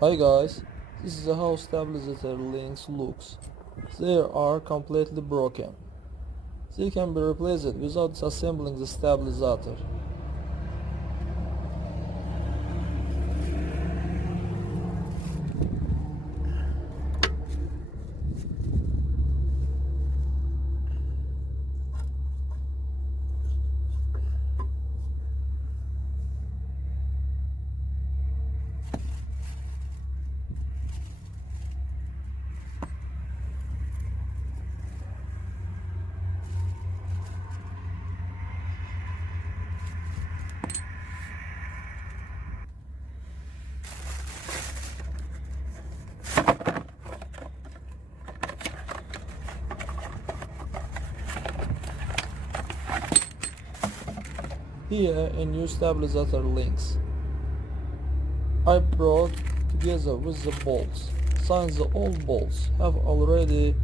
Hi guys, this is how stabilizer links looks. They are completely broken. They can be replaced without disassembling the stabilizer. Here a new stabilizer links. I brought together with the bolts, since the old bolts have already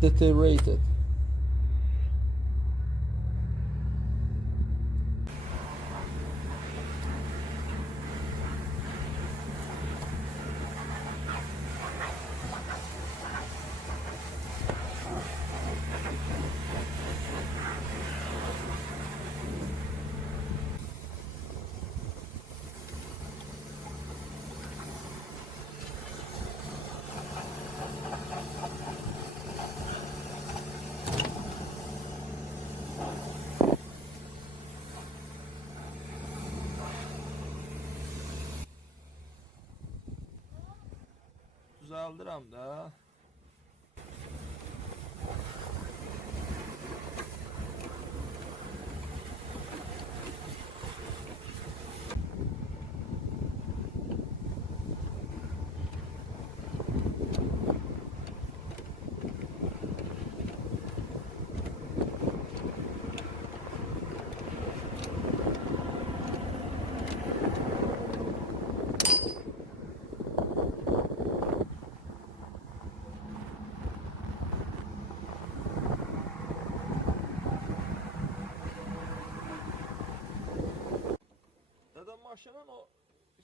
deteriorated. Düzəldirəm də. Maşının o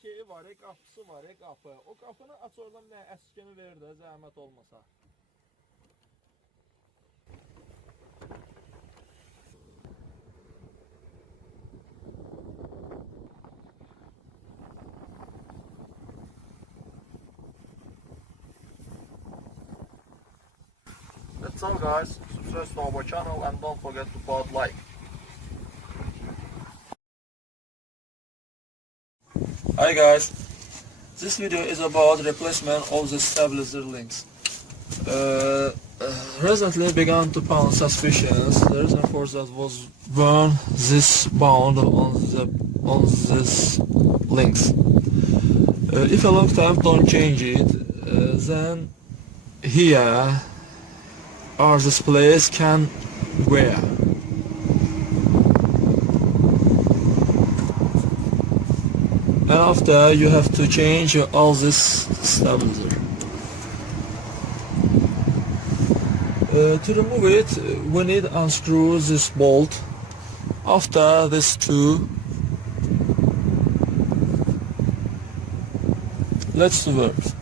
şeyi var, qapısı var, qapı. O qapını aç, oradan bir əskini ver də, zəhmət olmasa. That's all guys. Subscribe to our channel and don't forget to put like. Hi guys, this video is about replacement of the stabilizer links. Recently began to pound suspicions. The reason for that was when this bound on this links. If a long time don't change it, then here or this place can wear. And after you have to change all this stabilizer. To remove it, we need to unscrew this bolt. After this two, let's do it.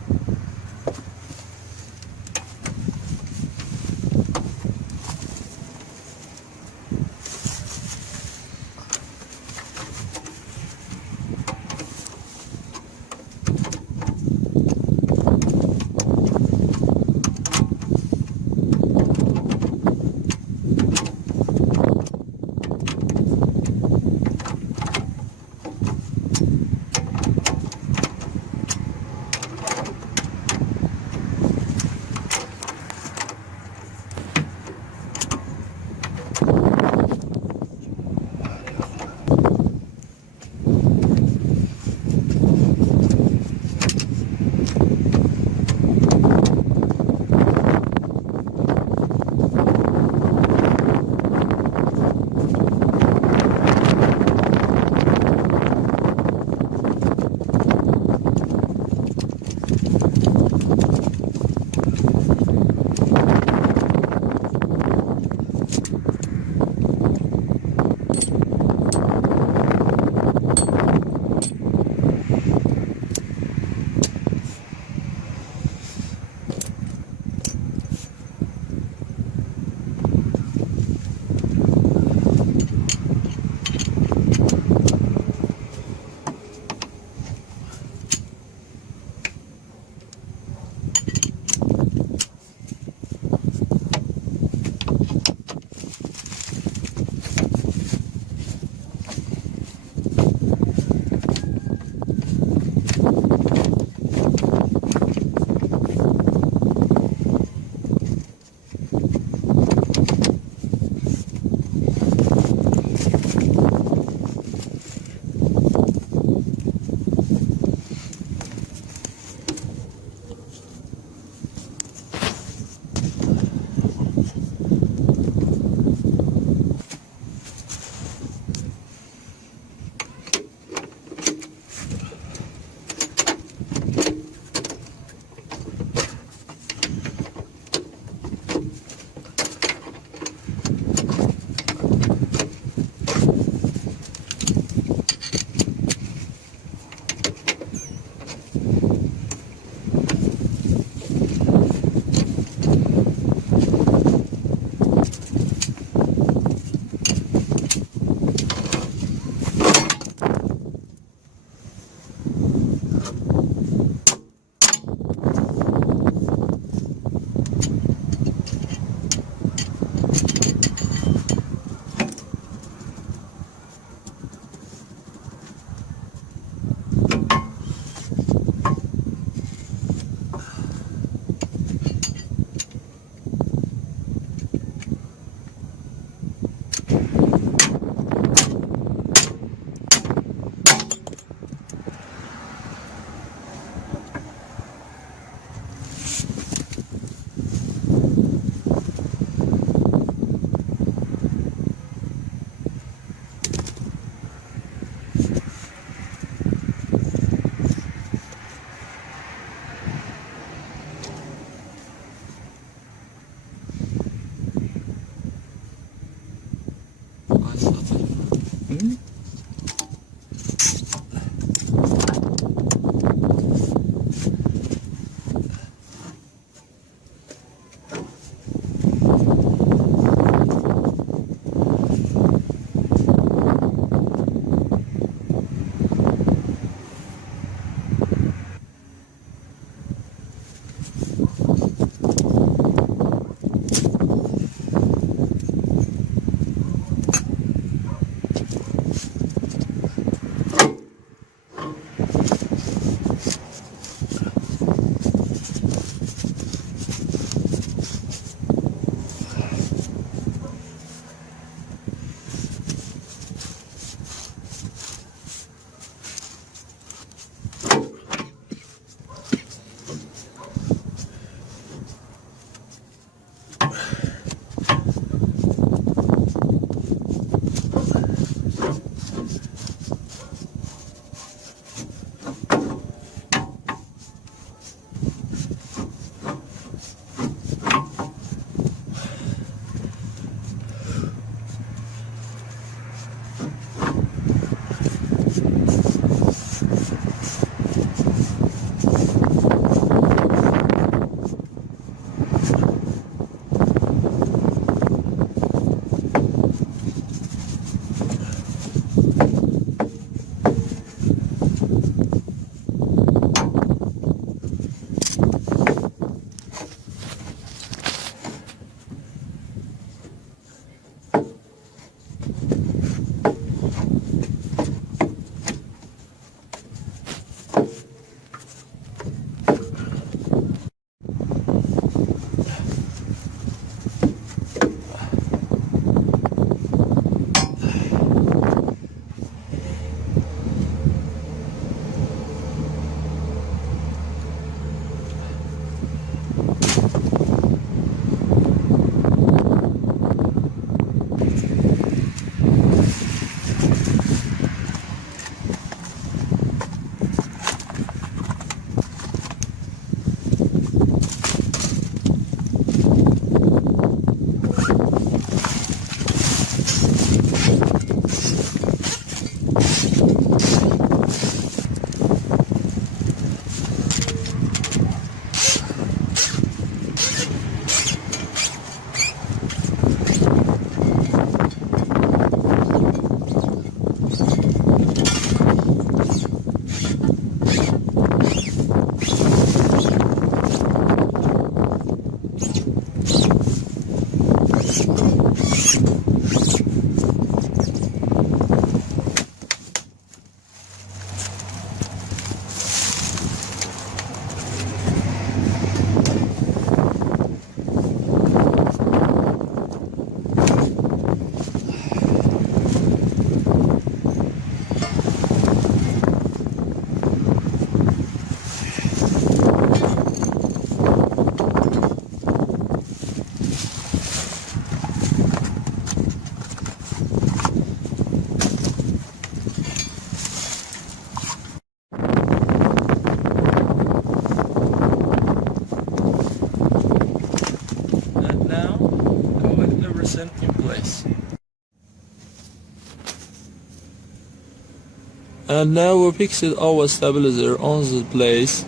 And now we fixed our stabilizer on the place.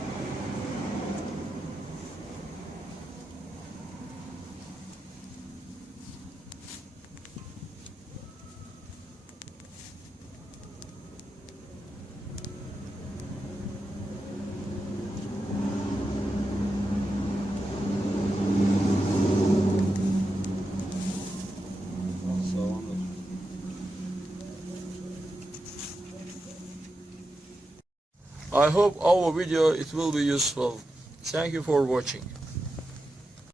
I hope our video it will be useful. Thank you for watching.